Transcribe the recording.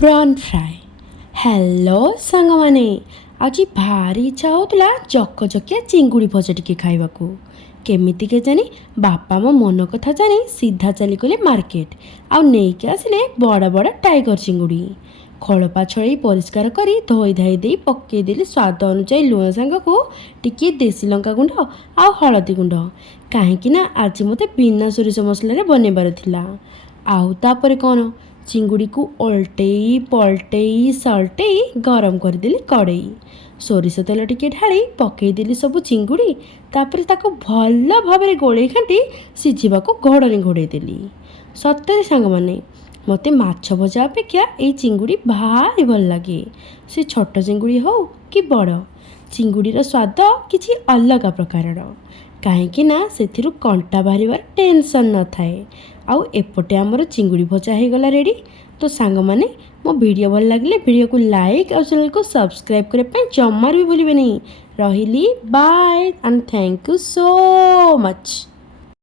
Prawn fry. Hello सांग माने आज भारी इच्छा होता जकजकिया चिंगुड़ी भजा टिके खाइबाकू। केमिति के जानी बापा मो मन कथा जानी सीधा चली गले मार्केट आउ नेइके आसिले बड़ा बड़ा टाइगर चिंगुड़ी। खड़पा छड़े परिष्कार करी धोई धाई दे पकईदेली स्वाद अनुसार लुण सांगको टिके देसी लंका गुंड आउ हलदी गुंड कहीं आज मते बिना सोरिष मसलार बनइबार थिला। आउ तापरे कौन चिंगुड़ी को ओल्टेई पलटेई सल्टेई गरम करदेली कड़ई सोरिष तेल टिके ढाली पकईदेली सबू चिंगुड़ी तापरे ताको भल भाव गोले घाटी सिझिबाको घोड़नी घोड़े देली। सତରେ सांगमाने मते माछ भजा अपेक्षा ये चिंगुड़ी भारी भल लगे। से छोट चिंगुड़ी हो कि बड़ चिंगुड़ीर स्वाद किछि अलग प्रकार कहीं सेथिरु कंटा बाहर टेंशन न थाए। आउ एपटे आमर चिंगुड़ी भजा हो गला रेडी। तो सांग माने मो वीडियो भल लगे वीडियो को लाइक और चैनल को सब्सक्राइब करने जमार भी भूलिए नहीं। रही bye and thank you so much.